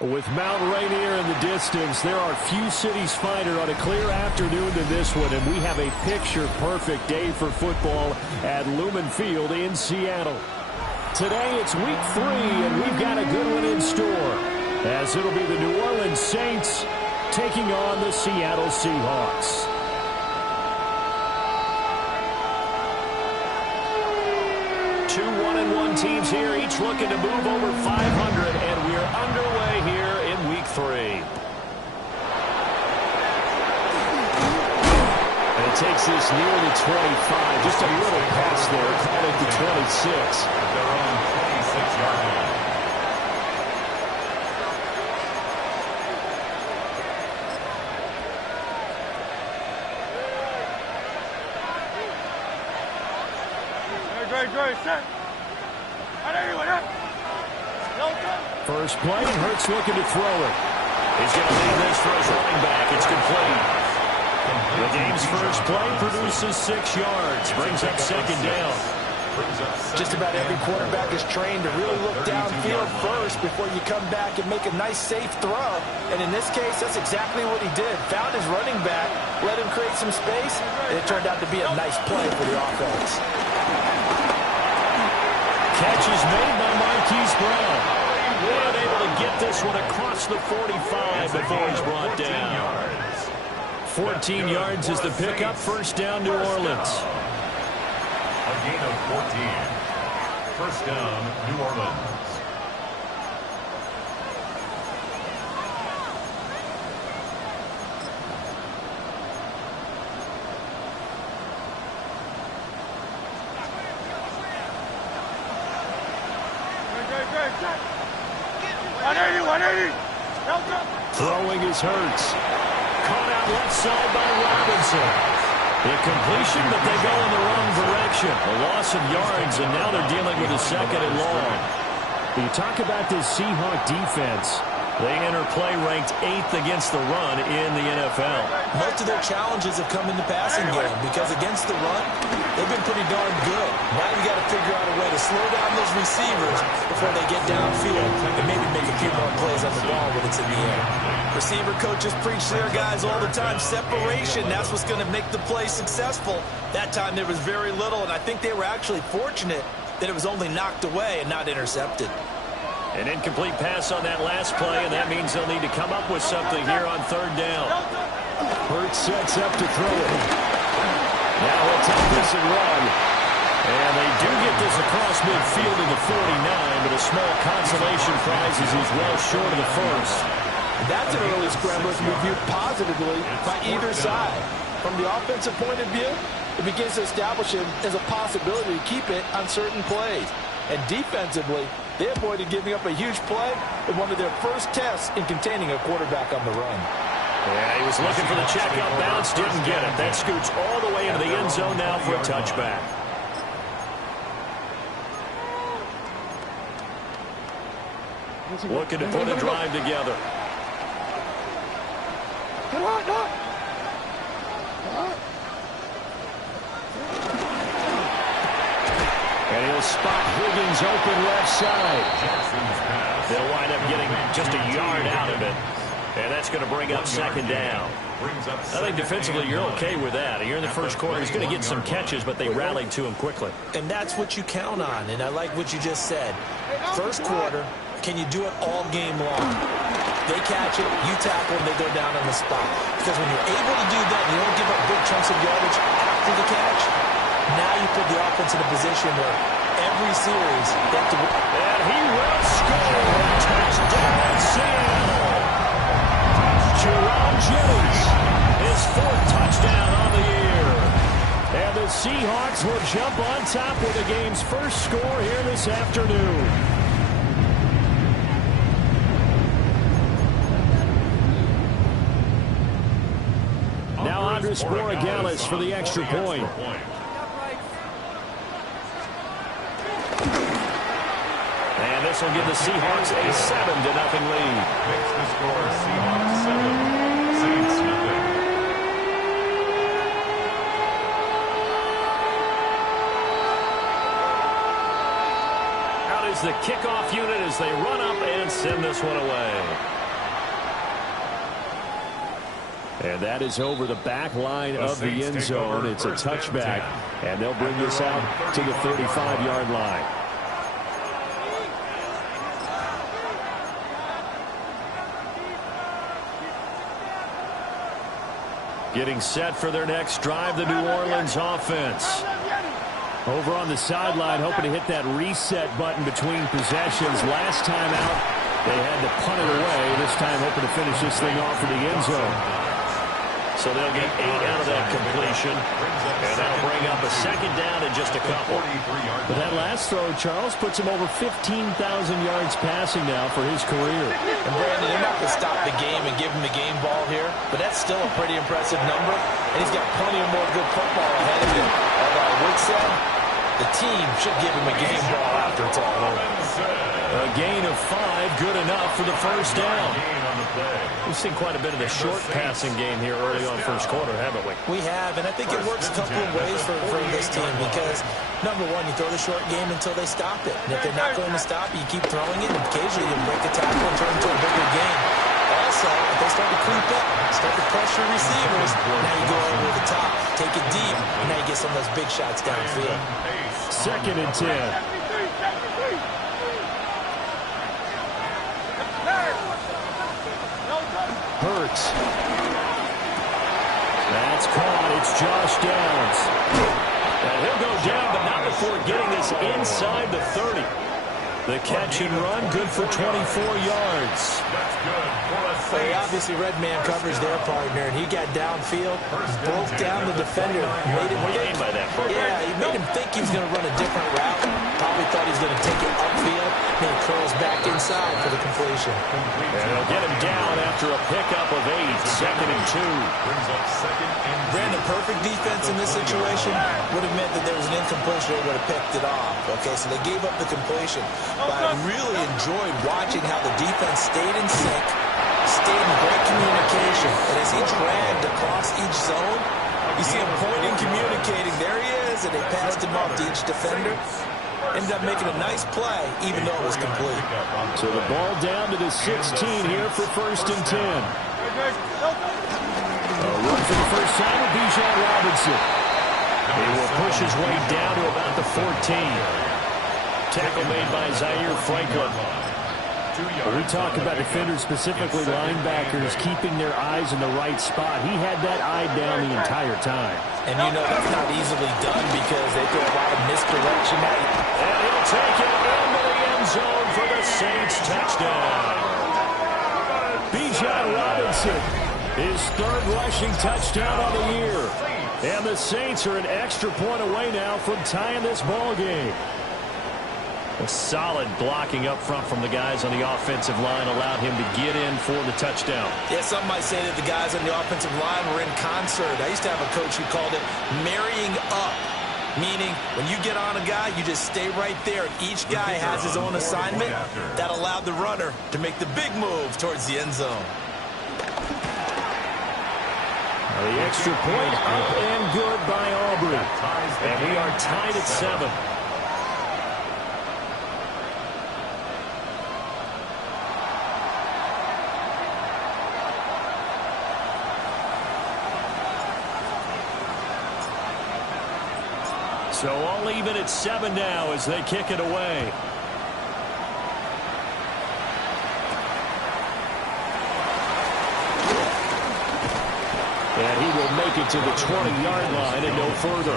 With Mount Rainier in the distance, there are few cities finer on a clear afternoon than this one, and we have a picture-perfect day for football at Lumen Field in Seattle. Today, it's week 3, and we've got a good one in store, as it'll be the New Orleans Saints taking on the Seattle Seahawks. Two 1-1 teams here, each looking to move over 500, and we are underway here in week 3. And it takes this near the 25, just a little pass there, call it the 26. Their own 26-yard line. First play, Hurts looking to throw it. He's going to leave this for his running back. It's complete. The game's first play produces 6 yards, brings up second down. Just about every quarterback is trained to really look downfield first before you come back and make a nice, safe throw. And in this case, that's exactly what he did. Found his running back, let him create some space, and it turned out to be a nice play for the offense. Catch is made by Marquise Brown. And able to get this one across the 45 before he's brought down. 14 yards is the pickup. First down, New Orleans. A gain of 14. First down, New Orleans. Throwing is Hurts. Caught out left side by Robinson. Incompletion, but they go in the wrong direction. A loss of yards, and now they're dealing with a second and long. You talk about this Seahawk defense. They enter play ranked 8th against the run in the NFL. Most of their challenges have come in the passing game because against the run, they've been pretty darn good. Now you got to figure out a way to slow down those receivers before they get downfield and maybe make a few more plays on the ball when it's in the air. Receiver coaches preach to their guys all the time. Separation, that's what's going to make the play successful. That time there was very little, and I think they were actually fortunate that it was only knocked away and not intercepted. An incomplete pass on that last play, and that means they'll need to come up with something here on third down. Hurts sets up to throw it. Now he'll take this and run. And they do get this across midfield to the 49, but a small consolation prize is well short of the first. That's an early scrambler to be viewed positively by either side. From the offensive point of view, it begins to establish him as a possibility to keep it on certain plays. And defensively, they avoided giving up a huge play in one of their first tests in containing a quarterback on the run. Yeah, he was looking for the check-up bounce, didn't get it. That scoots all the way into the end zone now for a touchback. Looking to put a drive together. And he'll spot Higgins open left side. They'll wind up getting just a yard out of it. And that's going to bring up second down. I think defensively you're okay with that. Here in the first quarter, he's going to get some catches, but they rallied to him quickly. And that's what you count on, and I like what you just said. First quarter, can you do it all game long? They catch it, you tackle, and they go down on the spot. Because when you're able to do that, you don't give up big chunks of yardage after the catch. Now you put the offense in a position where every series they have to... And he will score! Touchdown, Seattle! Jerome Jennings, his 4th touchdown on the year. And the Seahawks will jump on top with the game's first score here this afternoon. Now Andres Borregales for the extra point. And this will give the Seahawks a 7-0 lead. Makes the score Seahawks 7, Saints nothing. Out is is the kickoff unit as they run up and send this one away. And that is over the back line of the end zone. It's a touchback, and they'll bring this out to the 35-yard line. Getting set for their next drive, the New Orleans offense. Over on the sideline, hoping to hit that reset button between possessions. Last time out, they had to punt it away. This time, hoping to finish this thing off in the end zone. So they'll get 8 out of that completion, and that'll bring up a second down and just a couple. But that last throw, Charles, puts him over 15,000 yards passing now for his career. And Brandon, they're not going to stop the game and give him the game ball here, but that's still a pretty impressive number, and he's got plenty of more good football ahead of him. Although I would say the team should give him a game ball after it's all over. A gain of 5, good enough for the first down. We've seen quite a bit of the short passing game here early on first quarter, haven't we? We have, and I think it works a couple of ways for this team because, number one, you throw the short game until they stop it. And if they're not going to stop it, you keep throwing it, and occasionally you break a tackle and turn it into a bigger game. Also, if they start to creep up, start to pressure receivers, now you go over the top, take it deep, and now you get some of those big shots downfield. 2nd and 10. Hurts. That's caught. It's Josh Downs. And he'll go down, but not before getting this inside the 30. The catch and run, good for 24 yards. Well, he obviously red man coverage their partner, and he got downfield, broke down the defender, made him think. By that He made him think he was going to run a different route. Probably thought he was going to take it upfield, then he curls back inside for the completion. And they'll get him down after a pickup of 8, 2nd and 2. Brandon, perfect defense in this situation would have meant that there was an incompletion, they would have picked it off. Okay, so they gave up the completion. But I really enjoyed watching how the defense stayed in sync, stayed in great communication, and as he dragged across each zone, you see him pointing, communicating. There he is, and they passed him off to each defender. Ended up making a nice play, even though it was complete. So the ball down to the 16 here for 1st and 10. A run for the first time with Bijan Robinson. He will push his way down to about the 14. Tackle made by Zaire Franklin. When we talk about defenders, specifically linebackers, keeping their eyes in the right spot, he had that eye down the entire time. And you know that's not easily done because they throw a lot of misdirection at him. And he'll take it into the end zone for the Saints touchdown. Bijan Robinson, his 3rd rushing touchdown on the year. And the Saints are an extra point away now from tying this ball game. A solid blocking up front from the guys on the offensive line allowed him to get in for the touchdown. Yeah, some might say that the guys on the offensive line were in concert. I used to have a coach who called it marrying up, meaning when you get on a guy, you just stay right there. Each guy has his own assignment. That allowed the runner to make the big move towards the end zone. The extra point up and good by Aubrey. And we are tied at 7. So all even at 7 now as they kick it away. And he will make it to the 20-yard line and no further.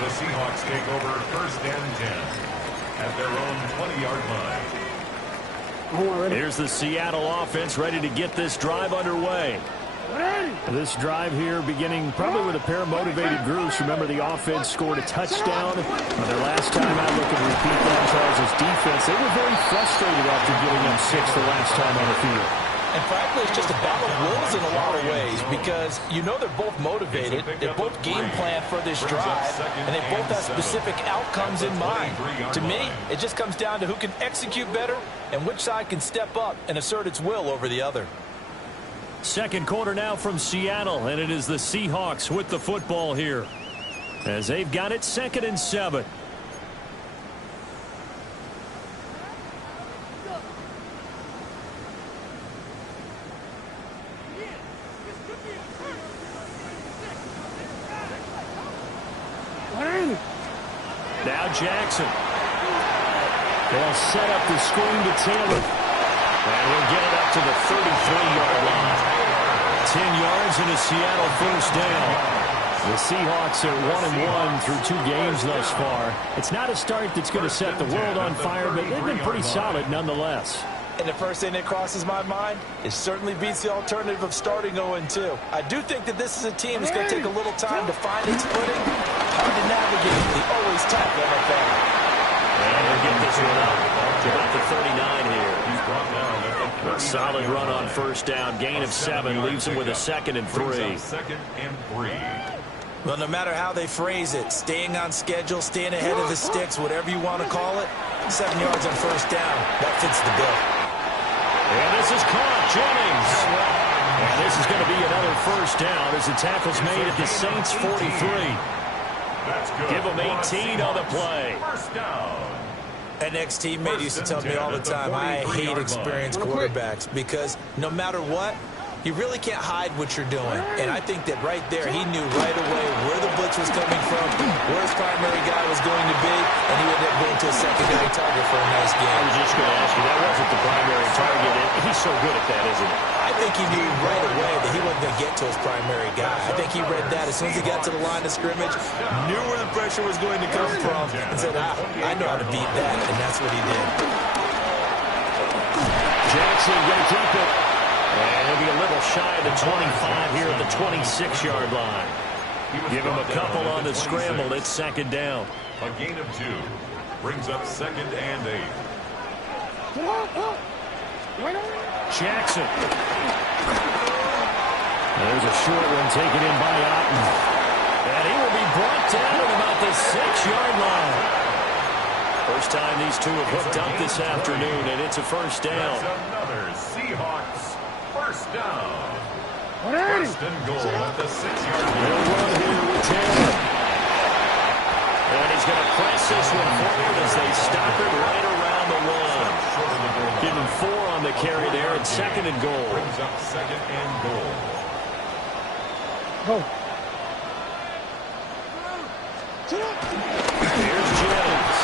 The Seahawks take over 1st and 10 at their own 20-yard line. Here's the Seattle offense ready to get this drive underway. This drive here beginning probably with a pair of motivated groups. Remember, the offense scored a touchdown on their last time out. Looking to repeat that. Charles' defense, they were very frustrated after giving up 6 the last time on the field. And frankly, it's just a battle of wills in a lot of ways because you know they're both motivated, they're both game plan for this drive, and they both have specific outcomes in mind. To me, it just comes down to who can execute better and which side can step up and assert its will over the other. 2nd quarter now from Seattle, and it is the Seahawks with the football here as they've got it 2nd and 7. Jackson. They'll set up the screen to Taylor. And he'll get it up to the 33-yard line. 10 yards and a Seattle first down. The Seahawks are 1-1 through 2 games thus far. It's not a start that's going to set the world on fire, but they've been pretty solid nonetheless. And the first thing that crosses my mind, it certainly beats the alternative of starting 0-2. I do think that this is a team that's going to take a little time to find its footing. Hard to navigate the always tough NFL. And they'll get this one up to about the 39 here. A solid run on first down. Gain of 7 leaves him with a 2nd and 3. Well, no matter how they phrase it, staying on schedule, staying ahead of the sticks, whatever you want to call it, 7 yards on first down, that fits the bill. And this is caught, Jennings. And this is going to be another first down as the tackle's made at the Saints' 43. Give them 18 on the play. First down. An ex-teammate used to tell me all the time, I hate experienced quarterbacks because no matter what, you really can't hide what you're doing. And I think that right there, he knew right away where the blitz was coming from, where his primary guy was going to be, and he ended up going to a secondary target for a nice game. I was just going to ask you, that wasn't the primary target. He's so good at that, isn't he? I think he knew right away that he wasn't going to get to his primary guy. I think he read that as soon as he got to the line of scrimmage, knew where the pressure was going to come from, and said, I know how to beat that, and that's what he did. Jackson going to keep it. And he'll be a little shy of the 25 here at the 26-yard line. Give him a couple on the scramble. It's 2nd down. A gain of 2 brings up 2nd and 8. Jackson. There's a short one taken in by Otten. And he will be brought down at about the 6-yard line. First time these two have hooked up this afternoon, and it's a first down. That's another Seahawks first down. First and goal at the 6-yard line. They'll run here with Taylor. And he's going to press this one forward as they stop it right around the 1. Give him 4 on the carry there at 2nd and goal. Brings up 2nd and goal. Here's Jennings.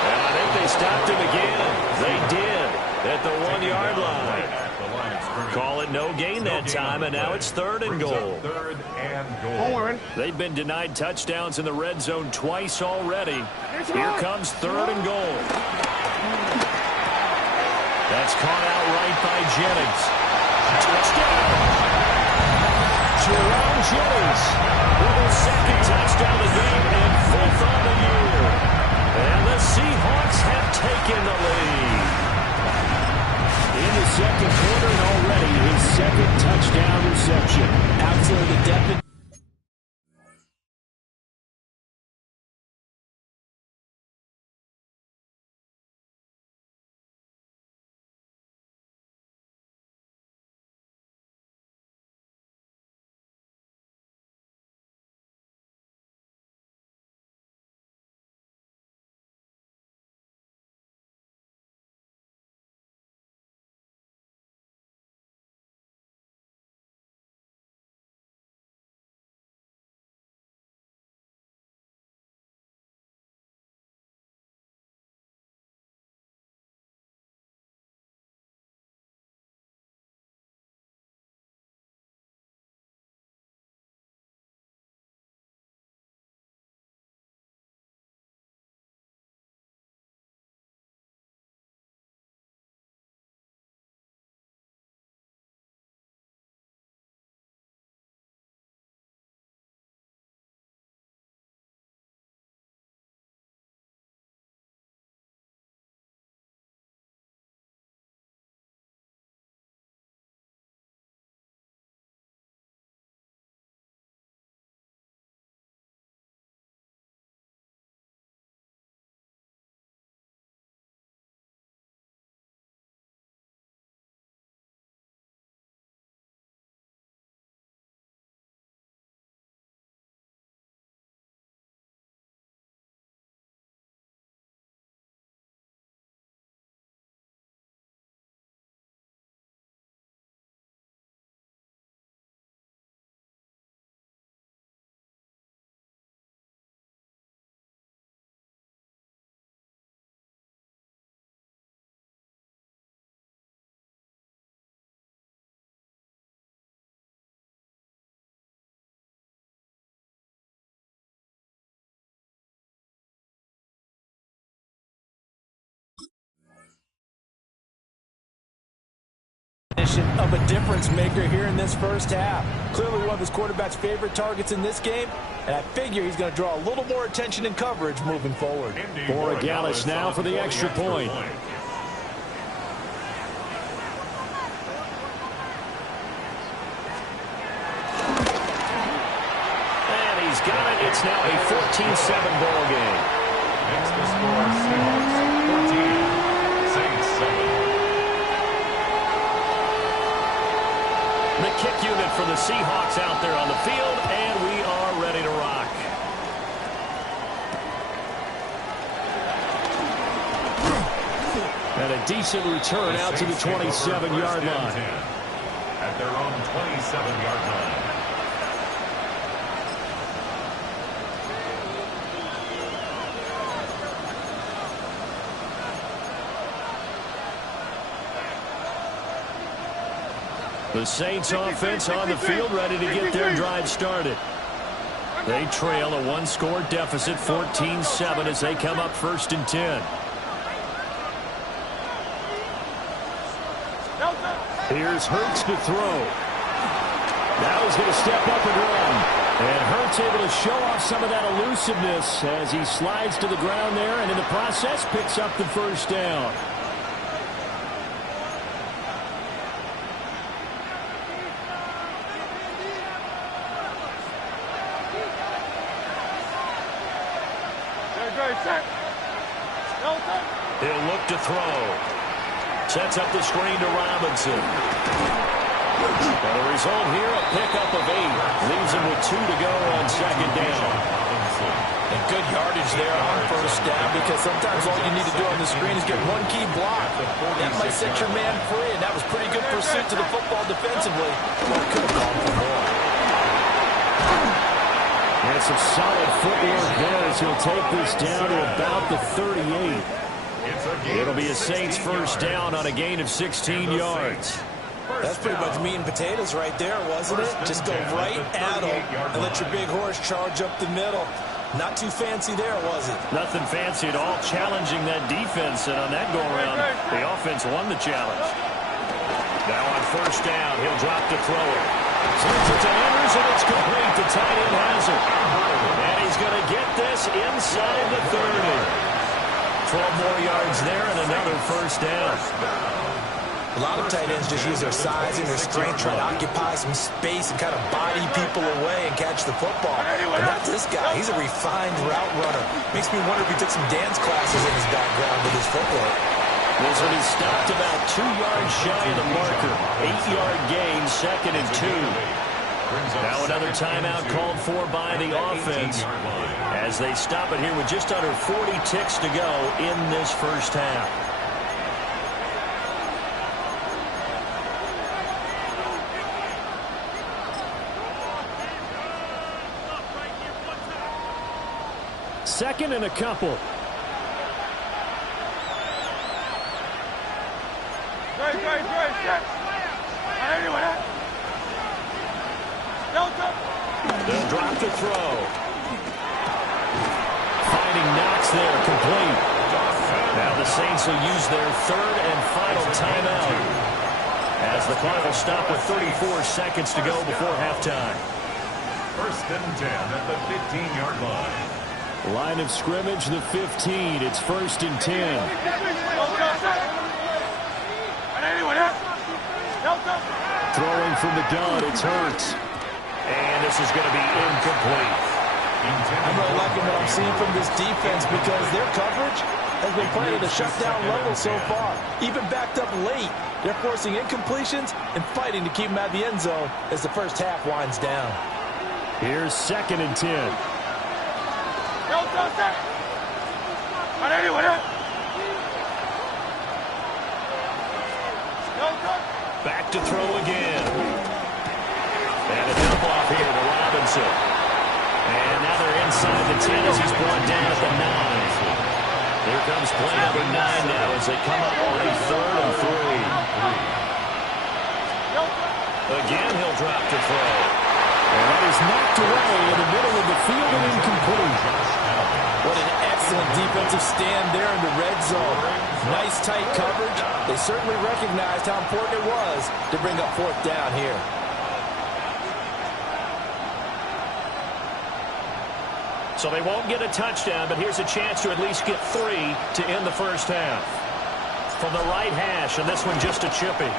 And I think they stopped him again. They did at the 1-yard line. Call it no gain that time, and now it's 3rd and goal. 3rd and goal. They've been denied touchdowns in the red zone twice already. Here comes 3rd and goal. That's caught out right by Jennings. Touchdown! Jerome Jennings with his 2nd touchdown of the game and 5th on the year. And the Seahawks have taken the lead. In the 2nd quarter and already his 2nd touchdown reception. Absolutely definite. of a difference maker here in this first half. Clearly one of his quarterback's favorite targets in this game, and I figure he's going to draw a little more attention and coverage moving forward. Borregales now for the extra point. And he's got it. It's now a 14-7 ball game. Makes the score Seahawks 14, Saints 7. The kick unit for the Seahawks out there on the field, and we are ready to rock. And a decent return out to the 27-yard line. At their own 27-yard line. The Saints offense on the field, ready to get their drive started. They trail a one-score deficit, 14-7, as they come up 1st and 10. Here's Hurts to throw. Now he's going to step up and run. And Hurts able to show off some of that elusiveness as he slides to the ground there, and in the process picks up the first down. He'll look to throw. Sets up the screen to Robinson. And the result here, a pickup of 8. Leaves him with 2 to go on 2nd down. And good yardage there on 1st down, because sometimes all you need to do on the screen is get one key block. That might set your man free, and that was pretty good pursuit to the football defensively. But it could have gone for more. And some solid footwork there as he'll take this down to about the 38. It'll be a Saints first down on a gain of 16 yards. That's pretty much meat and potatoes right there, wasn't it? Just go right at them and let your big horse charge up the middle. Not too fancy there, was it? Nothing fancy at all, challenging that defense, and on that go-around, the offense won the challenge. Now on 1st down, he'll drop to throw it. Sends it to Andrews, and it's complete. The tight end has it. And he's going to get this inside the 30. 12 more yards there and another 1st down. A lot of tight ends just use their size and their strength, try to occupy some space and kind of body people away and catch the football. But not this guy. He's a refined route runner. Makes me wonder if he took some dance classes in his background with his footwork. This one is stopped about 2 yards shy of the marker. 8-yard gain, 2nd and 2. Now another timeout called for by the offense as they stop it here with just under 40 ticks to go in this first half. Second and a couple. They'll drop the throw. Finding Knox there, complete. Now the Saints will use their 3rd and final timeout as the clock will stop with 34 seconds to go before halftime. 1st and 10 at the 15-yard line. Line of scrimmage, the 15. It's 1st and 10. Throwing from the gun, it's Hurts. And this is going to be incomplete. I'm really liking what I'm seeing from this defense because their coverage has been playing at a shutdown level so far. Even backed up late, they're forcing incompletions and fighting to keep them out of the end zone as the first half winds down. Here's 2nd and 10. Back to throw again. And a dump off here to Robinson. And now they're inside the 10 as he's brought down at the 9. Here comes play number 9 now as they come up on a 3rd and 3. Again, he'll drop to throw. And that is knocked away in the middle of the field and incomplete. What an excellent defensive stand there in the red zone. Nice tight coverage. They certainly recognized how important it was to bring up fourth down here. So they won't get a touchdown, but here's a chance to at least get 3 to end the first half. From the right hash, and this one just a chippy.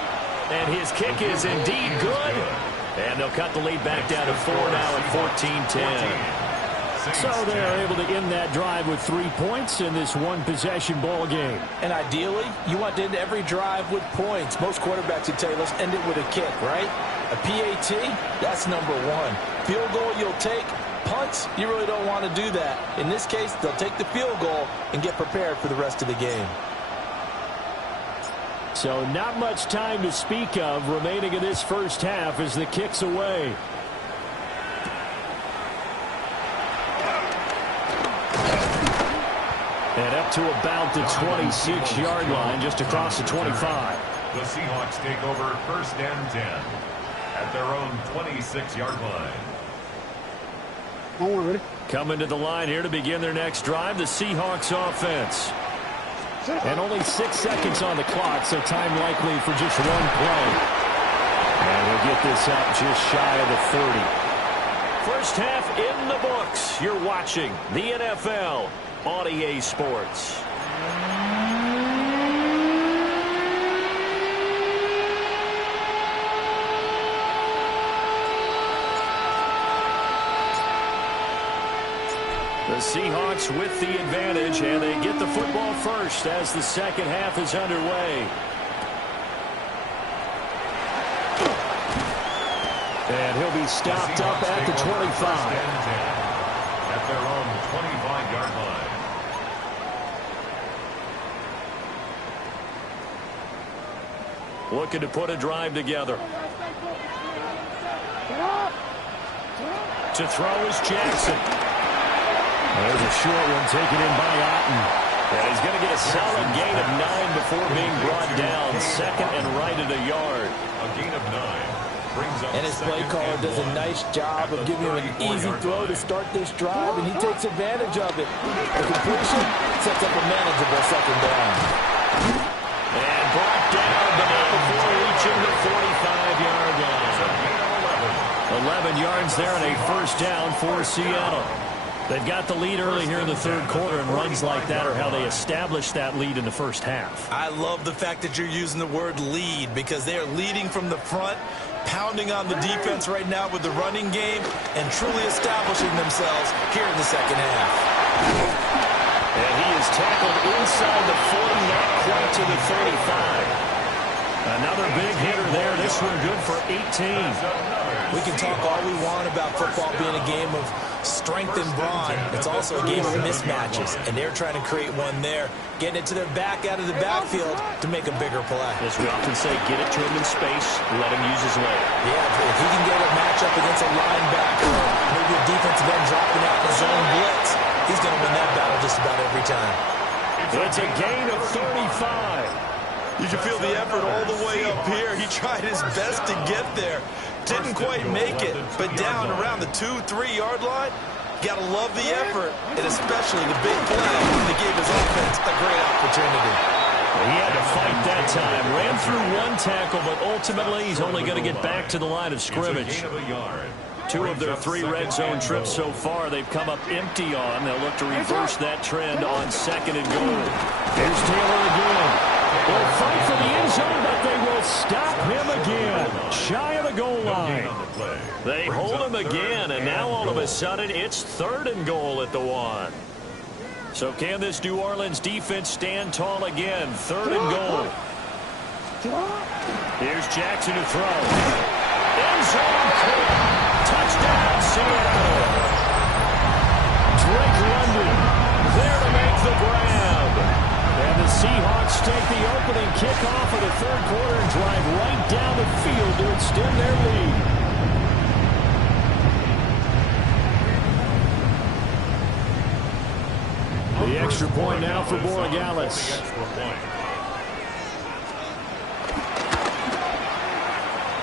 And his kick is indeed good. And they'll cut the lead back down to 4 now at 14-10. So they're able to end that drive with 3 points in this one-possession ball game. And ideally, you want to end every drive with points. Most quarterbacks would tell you, let's end it with a kick, right? A PAT, that's number 1. Field goal you'll take. Punts, you really don't want to do that. In this case, they'll take the field goal and get prepared for the rest of the game. So not much time to speak of remaining in this first half as the kick's away. And up to about the 26-yard line, just across the 25. The Seahawks take over 1st and 10 at their own 26-yard line. Coming to the line here to begin their next drive, the Seahawks offense. And only 6 seconds on the clock, so time likely for just one play. And we'll get this up just shy of the 30. First half in the books. You're watching the NFL on EA Sports. The Seahawks with the advantage, and they get the football first as the second half is underway. And he'll be stopped up at the 25. At their own 25-yard line. Looking to put a drive together. To throw is Jackson. There's a short one taken in by Otten. And he's going to get a solid gain of 9 before being brought down. Second and right at a yard. A gain of 9. Brings up and his play caller does a nice job of giving him an easy throw to start this drive, and he takes advantage of it. The completion sets up a manageable second down. And brought down, but not before reaching the 45-yard line. 11 yards there and a first down for Seattle. They've got the lead early here in the third quarter, and runs like that are how they established that lead in the first half. I love the fact that you're using the word lead, because they are leading from the front, pounding on the defense right now with the running game, and truly establishing themselves here in the second half. And he is tackled inside the 40, not quite to the 35. Another big hitter there. This one good for 18. We can talk all we want about football being a game of strength and brawn. It's also a game of mismatches, and they're trying to create one there, getting it to their back out of the backfield to make a bigger play. As we often say, get it to him in space, let him use his leg. Yeah, if he can get a matchup against a linebacker, maybe a defensive end dropping out in his own blitz, he's going to win that battle just about every time. It's a gain of 35. You can feel the effort all the way up here. He tried his best to get there. Didn't quite make it, but down around the 2-3 yard line, you got to love the effort, and especially the big play that gave his offense a great opportunity. He had to fight that time. Ran through one tackle, but ultimately he's only going to get back to the line of scrimmage. 2 of their 3 red zone trips so far they've come up empty on. They'll look to reverse that trend on second and goal. Here's Taylor again. They'll fight for the end zone, but they will stop him again. Shy of the goal line. They hold him again, and now all of a sudden it's 3rd and goal at the 1. So can this New Orleans defense stand tall again? 3rd and goal. Here's Jackson to throw. End zone clear. Touchdown, Seattle. Drake London there to make the grab. And the Seahawks take the opening kickoff of the third quarter and drive right down the field to extend their lead. The extra point now for Borregales.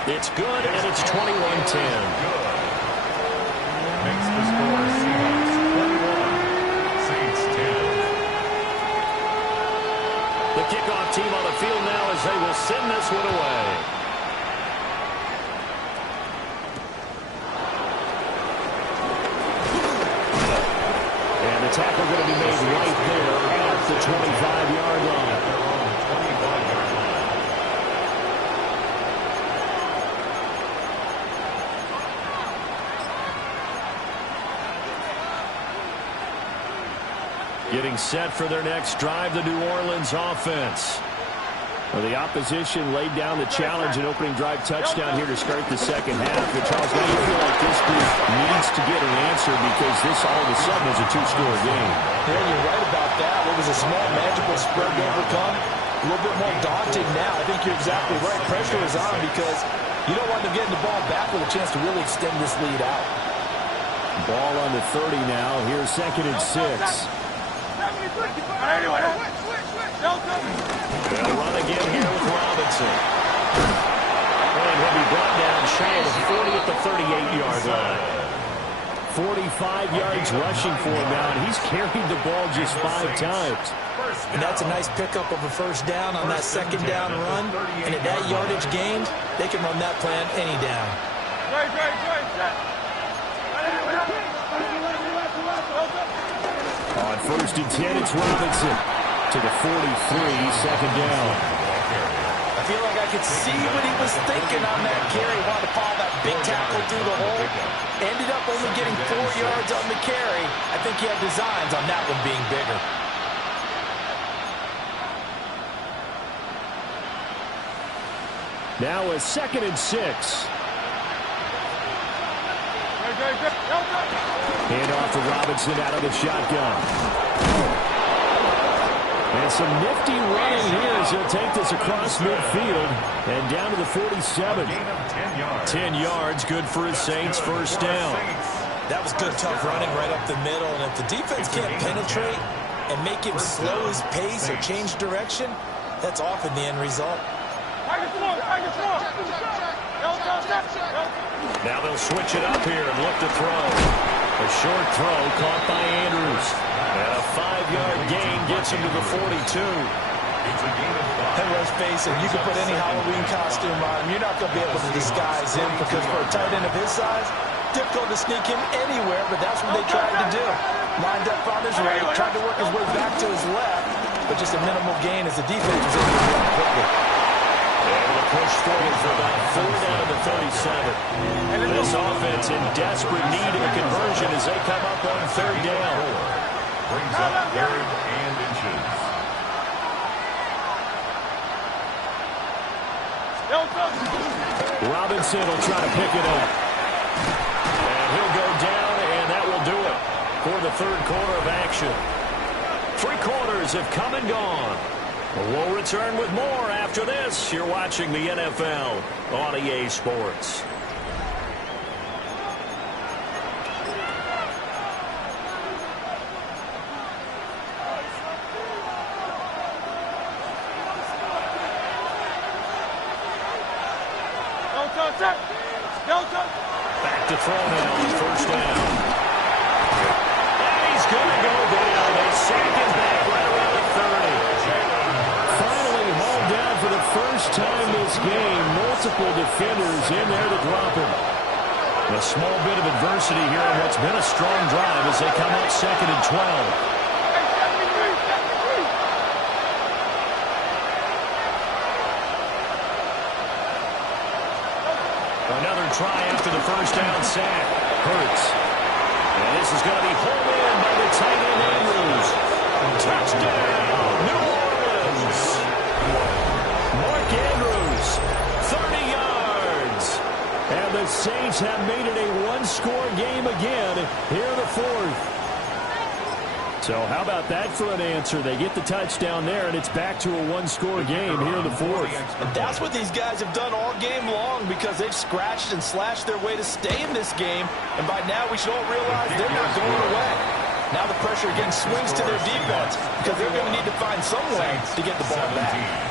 It's good, and it's 21-10. Makes the score Seahawks 21, Saints 10. The kickoff team on the field now as they will send this one away. And the tackle going to be made right there at the 25-yard line. Getting set for their next drive, the New Orleans offense. Well, the opposition laid down the challenge and opening drive touchdown here to start the second half. But Charles, now you feel like this group needs to get an answer because this all of a sudden is a two-score game. Yeah, you're right about that. What was a small, manageable spread to overcome? A little bit more daunting now. I think you're exactly right. Pressure is on because you don't want them getting the ball back with a chance to really extend this lead out. Ball on the 30 now. Here's 2nd and 6. They'll run again here with Robinson. And he'll be brought down shy of the 40 at the 38-yard line. 45 yards rushing for him now, and he's carried the ball just 5 times. And that's a nice pickup of a first down on that second down run. And at that yardage gained, they can run that plan any down. On 1st and 10, it's Robinson to the 43, 2nd down. I feel like I could see what he was thinking on that carry. Wanted to follow that big tackle through the hole. Ended up only getting 4 yards on the carry. I think he had designs on that one being bigger. Now a 2nd and 6. Hand off to Robinson out of the shotgun. And some nifty running here as he'll take this across midfield and down to the 47. 10 yards, good for his Saints, first down. That was good, tough running right up the middle. And if the defense can't penetrate and make him slow his pace or change direction, that's often the end result. Now they'll switch it up here and look to throw. A short throw caught by Andrews. And a 5-yard gain gets him to the 42. And let's face it, you can put any Halloween costume on him. You're not going to be able to disguise him because for a tight end of his size, difficult to sneak him anywhere, but that's what they tried to do. Lined up on his right, tried to work his way back to his left, but just a minimal gain as the defense was able to run quickly. Able to push forward for about 4 down to the 37. This offense in desperate need of a conversion as they come up on 3rd down. Brings up 3rd and inches. Robinson will try to pick it up. And he'll go down, and that will do it for the 3rd quarter of action. 3 quarters have come and gone. We'll return with more after this. You're watching the NFL on EA Sports. Back to throw now on 1st down. And he's going to go down. They sack him back right around the 30. Finally hauled down for the first time this game. Multiple defenders in there to drop him. A small bit of adversity here on what's been a strong drive as they come up 2nd and 12. Another try after the first down sack. Hurts. And this is going to be home in by the tight end Andrews. Touchdown, New Orleans. Mark Andrews, 30 yards. And the Saints have made it a 1-score game again here in the 4th. So how about that for an answer? They get the touchdown there, and it's back to a 1-score game here in the 4th. And that's what these guys have done all game long because they've scratched and slashed their way to stay in this game. And by now, we should all realize they're not going away. Now the pressure again swings to their defense because they're going to need to find some way to get the ball back.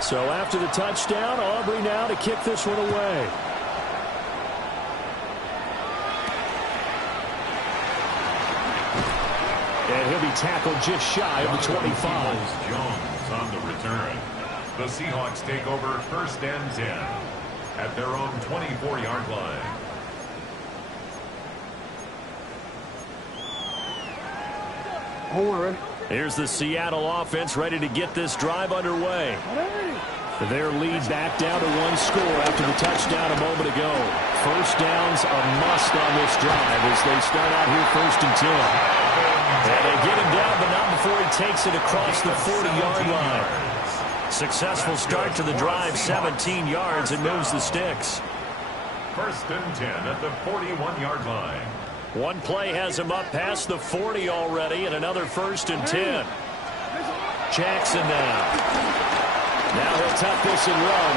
So after the touchdown, Aubrey now to kick this one away. And he'll be tackled just shy of the 25. Jones on the return. The Seahawks take over 1st and 10 at their own 24-yard line. Here's the Seattle offense ready to get this drive underway. Their lead back down to 1 score after the touchdown a moment ago. First down's a must on this drive as they start out here 1st and 10. And they get him down, but not before he takes it across the 40-yard line. Successful start to the drive, 17 yards, and moves the sticks. 1st and 10 at the 41-yard line. One play has him up past the 40 already, and another 1st and 10. Jackson now. Now he'll tuck this and run.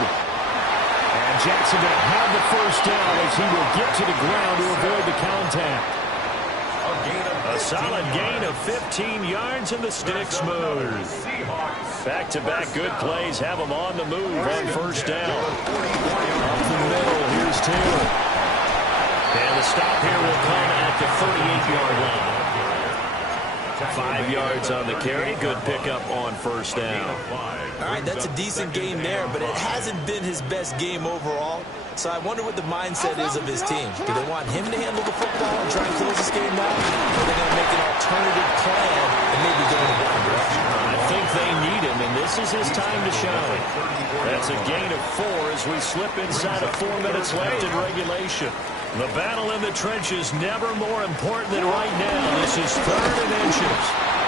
And Jackson going to have the first down as he will get to the ground to avoid the contact. A solid gain of 15 yards, and the sticks move. Back-to-back good plays have them on the move on first down. Up the middle, here's Taylor. And the stop here will come at the 38-yard line. 5 yards on the carry. Good pickup on first down. All right, that's a decent game there, but it hasn't been his best game overall. So I wonder what the mindset is of his team. Do they want him to handle the football and try and close this game out? Or are they going to make an alternative plan and maybe go in a different direction? I think they need him, and this is his time to shine. That's a gain of 4 as we slip inside of 4 minutes left in regulation. The battle in the trenches never more important than right now. This is 3rd and inches.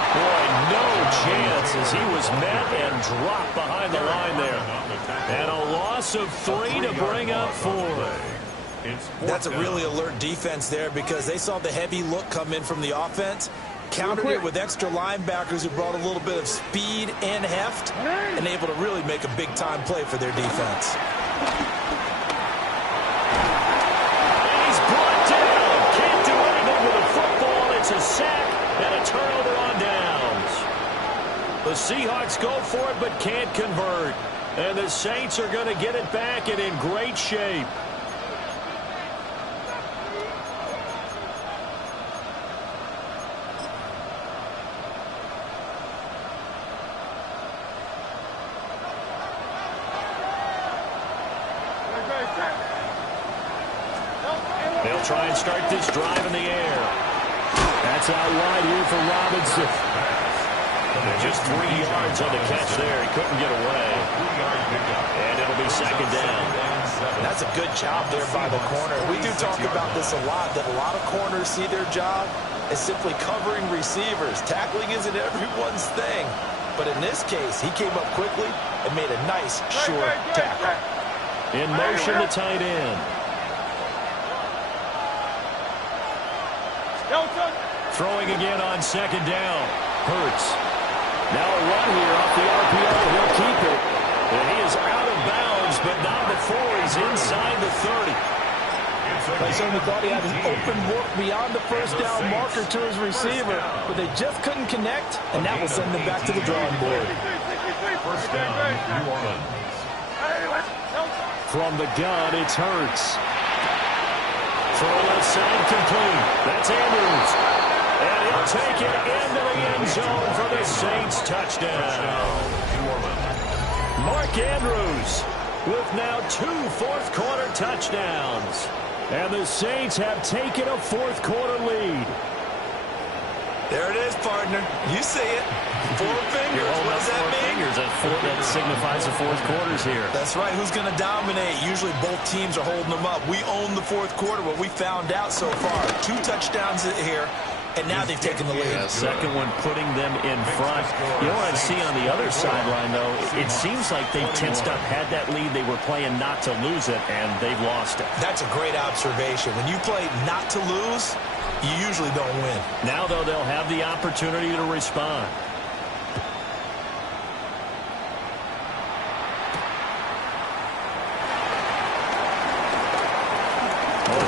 Boy, no chance as he was met and dropped behind the line there. And a loss of 3 to bring up 4. That's a really alert defense there because they saw the heavy look come in from the offense, countered it with extra linebackers who brought a little bit of speed and heft, and able to really make a big-time play for their defense. It's a sack and a turnover on downs. The Seahawks go for it but can't convert. And the Saints are going to get it back and in great shape. They'll try and start this drive in the air. That's out wide here for Robinson. Just 3 yards on the catch there. He couldn't get away. And it'll be 2nd down. That's a good job there by the corner. We do talk about this a lot, that a lot of corners see their job as simply covering receivers. Tackling isn't everyone's thing. But in this case, he came up quickly and made a nice, short tackle. In motion, the tight end. Throwing again on 2nd down. Hurts. Now a run here off the RPO. He'll keep it. And he is out of bounds, but not before he's inside the 30. They certainly thought he had an open look beyond the first down marker to his receiver, but they just couldn't connect, and that will send them back to the drawing board. First down, New Orleans. From the gun, it's Hurts. Throw left side complete. That's Andrews. And he'll take it into the end zone for the Saints touchdown. Mark Andrews with now 2 fourth-quarter touchdowns. And the Saints have taken a fourth-quarter lead. There it is, partner. You see it. 4 fingers. What does that mean? That signifies the fourth quarters here. That's right. Who's going to dominate? Usually both teams are holding them up. We own the fourth quarter, what we found out so far. 2 touchdowns here, and now they've taken the lead. Yeah, second one putting them in front. You know what I see on the other sideline, though? It seems like they've tensed up, had that lead. They were playing not to lose it, and they've lost it. That's a great observation. When you play not to lose, you usually don't win. Now, though, they'll have the opportunity to respond.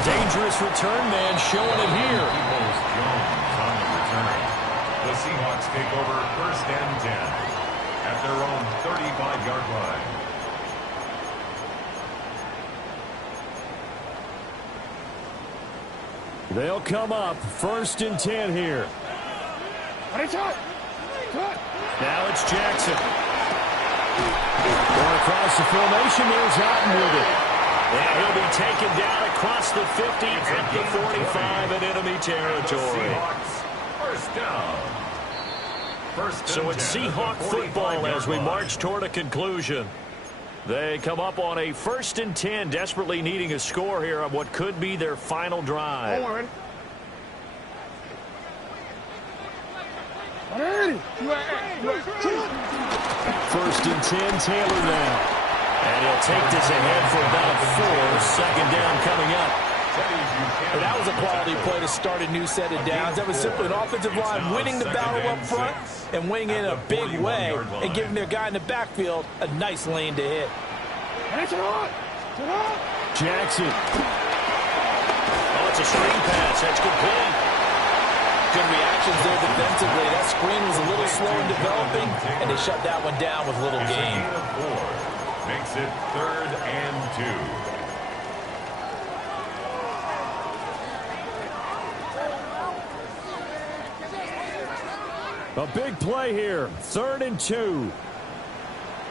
Dangerous return man showing it here. Jones on the return. The Seahawks take over 1st and 10 at their own 35-yard line. They'll come up 1st and 10 here. Now it's Jackson. Going across the formation, there's Otten with it. And he'll be taken down across the 50 at the 45 in enemy territory. First down. So it's Seahawk football as we march toward a conclusion. They come up on a 1st and 10, desperately needing a score here on what could be their final drive. First and 10, Taylor now. And he'll take this ahead for about 4. 2nd down coming up. Well, that was a quality play to start a new set of downs. That was simply an offensive line winning the battle up front and winning in a big way and giving their guy in the backfield a nice lane to hit. Jackson. Oh, it's a screen pass. That's complete. Good reactions there defensively. That screen was a little slow in developing, and they shut that one down with little gain. Makes it 3rd and 2. A big play here. 3rd and 2.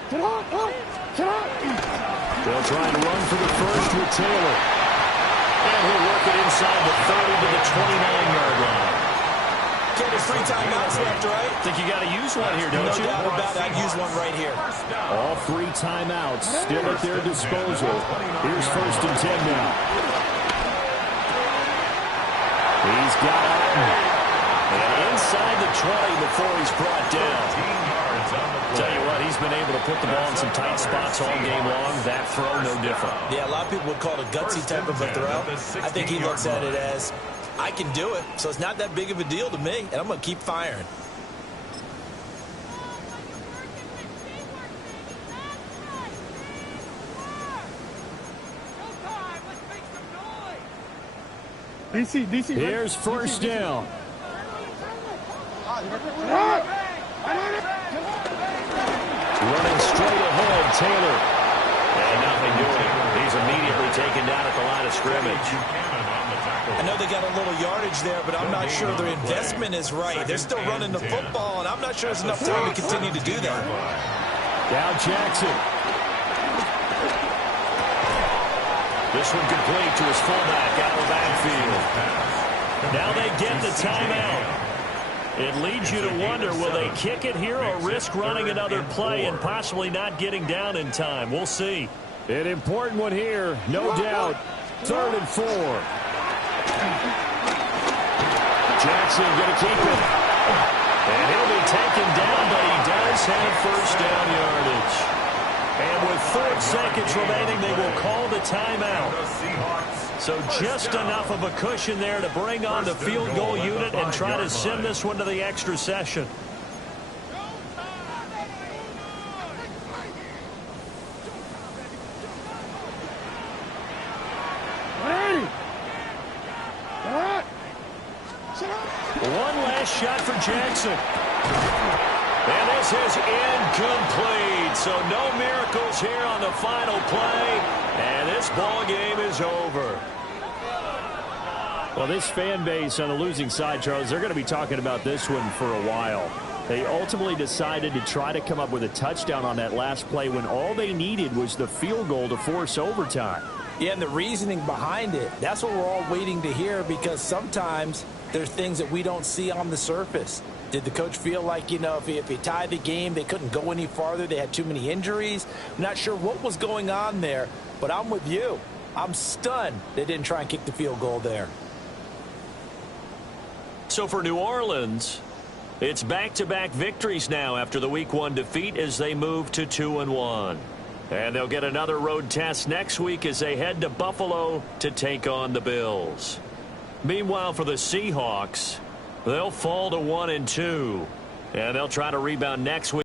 They'll try and run for the first with Taylor. And he'll work it inside the 30 to the 29-yard line. There's 3 timeouts left, right? Think you got to use one here, don't you? No doubt about it. I'd use one right here. All 3 timeouts still at their disposal. Here's 1st and 10 now. He's got Otten. And inside the 20 before he's brought down. Tell you what, he's been able to put the ball in some tight spots all game long. That throw, no different. Yeah, a lot of people would call it a gutsy type of a throw. I think he looks at it as, I can do it, so it's not that big of a deal to me, and I'm going to keep firing. DC. Here's 1st down. Running straight ahead, Taylor. And nothing doing. He's immediately taken down at the line of scrimmage. I know they got a little yardage there, but I'm not sure their investment is right. They're still running the football, and I'm not sure there's enough time to continue to do that. Now Jackson. This one complete to his fullback out of the backfield. Now they get the timeout. It leads you to wonder, will they kick it here or risk running another play and possibly not getting down in time? We'll see. An important one here, no doubt. 3rd and 4. Jackson going to keep it. And he'll be taken down, but he does have 1st down yardage. And with 4 seconds remaining, they will call the timeout. So just enough of a cushion there to bring on the field goal unit and try to send this one to the extra session. One last shot for Jackson. And this is incomplete. So no miracles here on the final play. And this ball game is over. Well, this fan base on the losing side, Charles, they're going to be talking about this one for a while. They ultimately decided to try to come up with a touchdown on that last play when all they needed was the field goal to force overtime. Yeah, and the reasoning behind it, that's what we're all waiting to hear, because sometimes there's things that we don't see on the surface. Did the coach feel like, if you tie the game, they couldn't go any farther? They had too many injuries? I'm not sure what was going on there, but I'm with you. I'm stunned they didn't try and kick the field goal there. So for New Orleans, it's back-to-back victories now after the Week 1 defeat as they move to 2-1. And they'll get another road test next week as they head to Buffalo to take on the Bills. Meanwhile, for the Seahawks, they'll fall to 1-2, and they'll try to rebound next week.